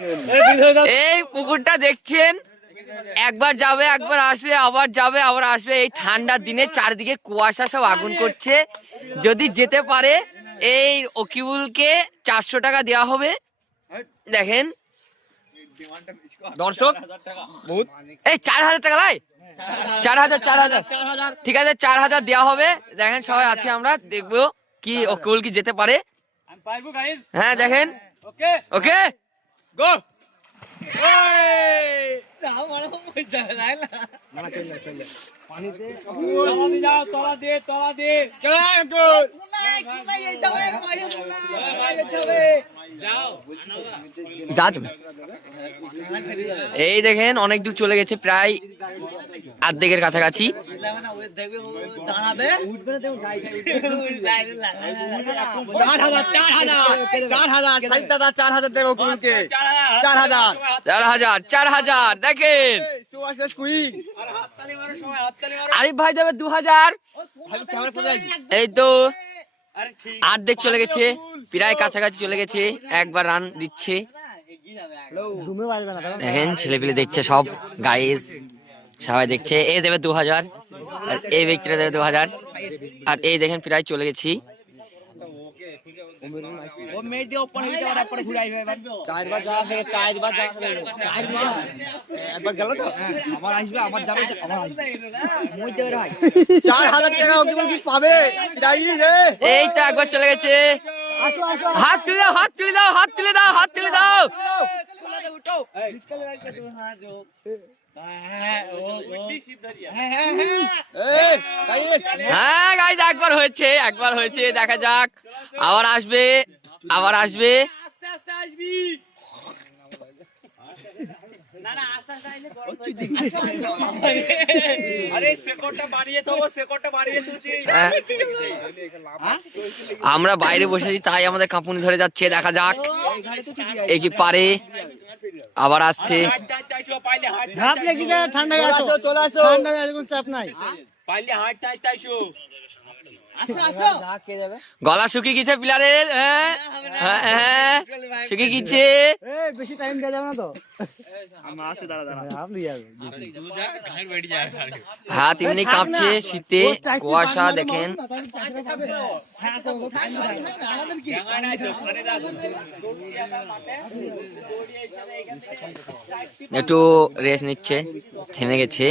এই পুকুরটা দেখছেন, একবার যাবে একবার আসবে, আবার যাবে আবার আসবে। এই ঠান্ডার দিনে চারদিকে কুয়াশা, সব আগুন করছে। যদি যেতে পারে এই ওকিবুলকে 400 টাকা দেওয়া হবে। দেখেন দর্শক, এই 4000 টাকা লাই, 4000 ঠিক আছে, 4000 দেওয়া হবে। দেখেন সবাই আছে, আমরা দেখবো কি ওকিবুল কি যেতে পারে। হ্যাঁ দেখেন, ওকে গো। এই দেখেন অনেক দূর চলে গেছে, প্রায় অর্ধেকের কাছাকাছি। 4000 দেখেন। আরিফ ভাই দেবে 2000। এই তো অর্ধেক চলে গেছে, প্রায় কাছাকাছি চলে গেছে, একবার রান দিচ্ছে। দেখেন ছেলেপিলে দেখছে, সব গাইস সবাই দেখছে। এ দেবে 2000, আর এই ব্যক্তিটা দেবে 2000। আর এই দেখেন প্রায় চলে গেছি। এই তো একবার চলে গেছে। হাত তুলে দাও, হাত তুলে দাও, হাত তুলে দাও, হাত তুলে দাও। হ্যাঁ গাইস, একবার হয়েছে, একবার হয়েছে, দেখা যাক আবার আসবে, আবার আসবে। আমরা বাইরে বসেছি তাই আমাদের কাঁপুনি ধরে যাচ্ছে, দেখা যাক এ কি পারে। আবার আসছে, গলা শুকিয়ে গেছে প্লেয়ারের। হ্যাঁ হ্যাঁ শুকিয়ে গেছে, বেশি টাইম দেওয়া যাবে না তো। হাত এমনি কাঁপছে, শীতে কুয়াশা দেখেন। একটু রেস্ট নিচ্ছে, থেমে গেছে।